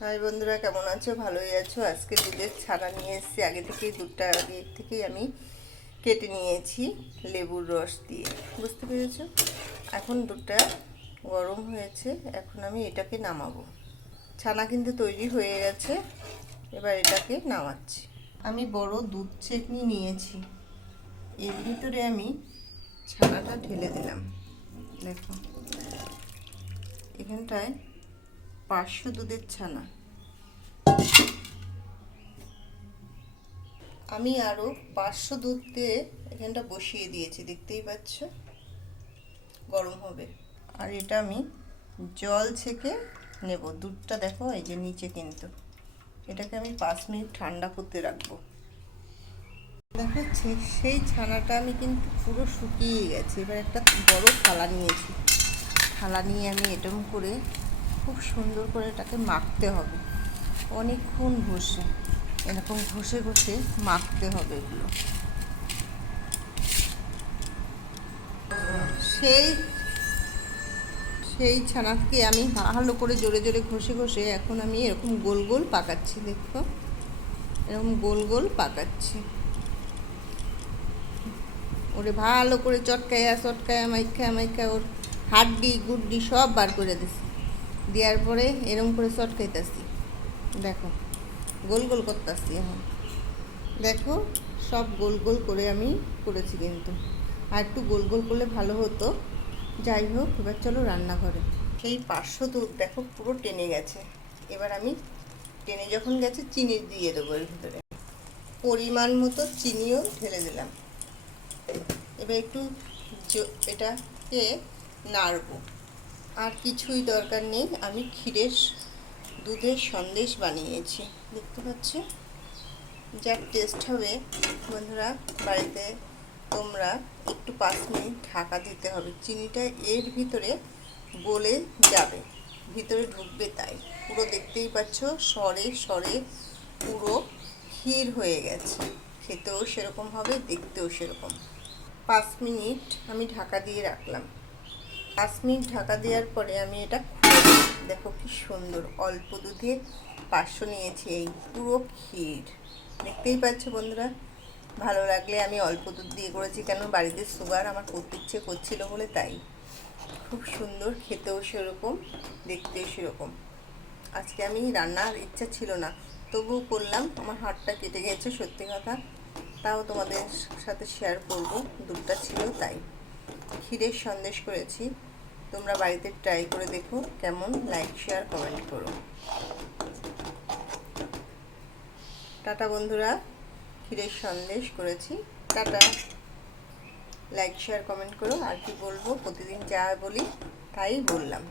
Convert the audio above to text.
High বন্ধুরা, কেমন আছো? ভালোই আছো। আজকে দুধের ছানা নিয়ে এসেছি। আগে থেকেই দুধটা, আগে থেকেই আমি কেটে নিয়েছি লেবুর রস দিয়ে। বুঝতে পেরেছ? এখন দুধটা গরম হয়েছে। এখন আমি এটাকে নামাবো। ছানা কিন্তু তৈরি হয়ে গেছে। এবার এটাকে নামাচ্ছি। আমি বড় দুধ চেকনি নিয়েছি। এর ভিতরে আমি ছানাটা ঢেলে দিলাম। দেখো, এখানটায় পাঁচশো দুধের ছানা। আমি আরও পাঁচশো দুধ দিয়ে এখানটা বসিয়ে দিয়েছি, দেখতেই পাচ্ছ? গরম হবে। আর এটা আমি জল ছেঁকে নেব। দুধটা দেখো, এই যে নিচে কিন্তু। এটাকে আমি পাঁচ মিনিট ঠান্ডা করতে রাখব। দেখো সেই ছানাটা আমি কিন্তু পুরো শুকিয়ে গেছে। এবার একটা বড় থালা নিয়েছি। থালা নিয়ে আমি এরকম করে খুব সুন্দর করে এটাকে মাখতে হবে। অনেকক্ষণ ঘষে, এরকম ঘষে ঘষে মাখতে হবে এগুলো। সেই সেই ছানাকে আমি ভালো করে জোরে জোরে ঘষে ঘষে এখন আমি এরকম গোল গোল পাকাচ্ছি, দেখো। এরকম গোল গোল পাকাচ্ছি। ওরে ভালো করে চটকায়া চটকায়া, মাইখা মাইখা ওর হাড্ডি, গুড্ডি সব বার করে দিছি। দেওয়ার পরে এরম করে চটকাইতেছি দেখো, গোল গোল করতেছি এখন। দেখো, সব গোল গোল করে আমি করেছি কিন্তু। আর একটু গোল গোল করলে ভালো হতো। যাই হোক, এবার চলো রান্নাঘরে। সেই পাঁচশো দুধ দেখো পুরো টেনে গেছে। এবার আমি টেনে যখন গেছে, চিনি দিয়ে দেবো এর ভিতরে। পরিমাণ মতো চিনিও ঢেলে দিলাম। এবার একটু এটাকে নাড়বো। আর কিছুই দরকার নেই। আমি ক্ষীরের দুধের সন্দেশ বানিয়েছি। দেখতে পাচ্ছ? যা টেস্ট হবে। বন্ধুরা, বাড়িতে তোমরা একটু পাঁচ মিনিট ঢাকা দিতে হবে। চিনিটা এর ভিতরে গলে যাবে। ভিতরে ঢুকবে তাই। পুরো দেখতেই পাচ্ছ, সরে সরে পুরো ক্ষীর হয়ে গেছে। খেতেও সেরকম হবে, দেখতেও সেরকম। পাঁচ মিনিট আমি ঢাকা দিয়ে রাখলাম। পাঁচ মিনিট ঢাকা দেওয়ার পরে আমি এটা দেখো কি সুন্দর, অল্প দুধে পাঁচশো নিয়েছি এই পুরো ক্ষীর। দেখতেই পাচ্ছ বন্ধুরা, ভালো লাগলে আমি অল্প দুধ দিয়ে করেছি কেন? বাড়িতে সুগার আমার করতে ইচ্ছে করছিল বলে তাই। খুব সুন্দর, খেতেও সেরকম, দেখতেও সেরকম। আজকে আমি রান্নার ইচ্ছা ছিল না, তবুও করলাম, আমার হাতটা কেটে গেছে সত্যি কথা। তাও তোমাদের সাথে শেয়ার করব, দুধটা ছিল তাই। ক্ষীরের সন্দেশ করেছি। তোমরা বাড়িতে ট্রাই করে দেখো কেমন লাইক শেয়ার কমেন্ট করো। টাটা বন্ধুরা, ক্ষীরের সন্দেশ করেছি। টাটা। লাইক শেয়ার কমেন্ট করো। আর কি বলব, প্রতিদিন যা বলি, তাই বললাম।